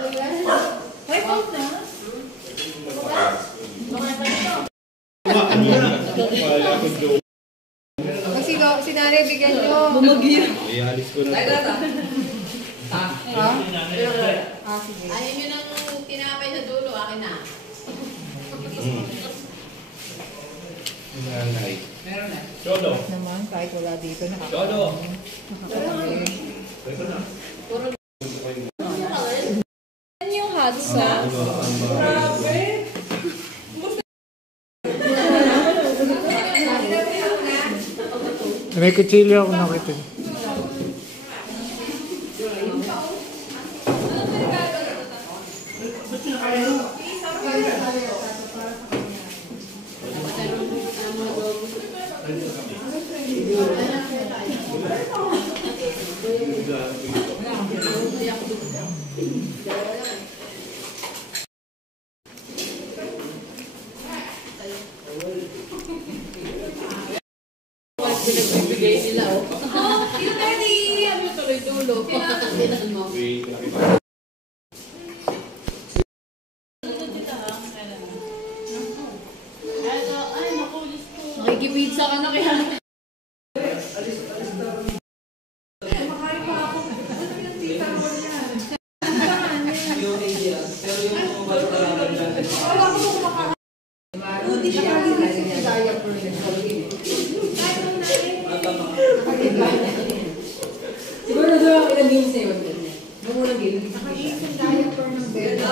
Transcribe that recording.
May phone na? Si nanay bigyan nyo. Bumagyo. Ialis ko na ito. Sige. Ayaw nyo nang tinapay sa dulo, akin na. Nanay. Meron na. Cholo. Naman, kahit wala dito. Cholo. Ano yung hot sauce? Grabe. May kutsilyo ako nakita. Pinagbibigay nila, oh. Yung daddy! Ano tuloy dulo? Kailangan mo. Ay, naku, Diyos ko. Nakikipizza ka na kaya. Kumakain pa ako. Ano yung tita mo yan? Yung idea, pero yung mobile pa lang dyan. Wala ko kumakain. Buti siya kalimutin si diaper niya. Siguro na ilang games na yun. Nung unang game. Nakalimutin diaper ng bed.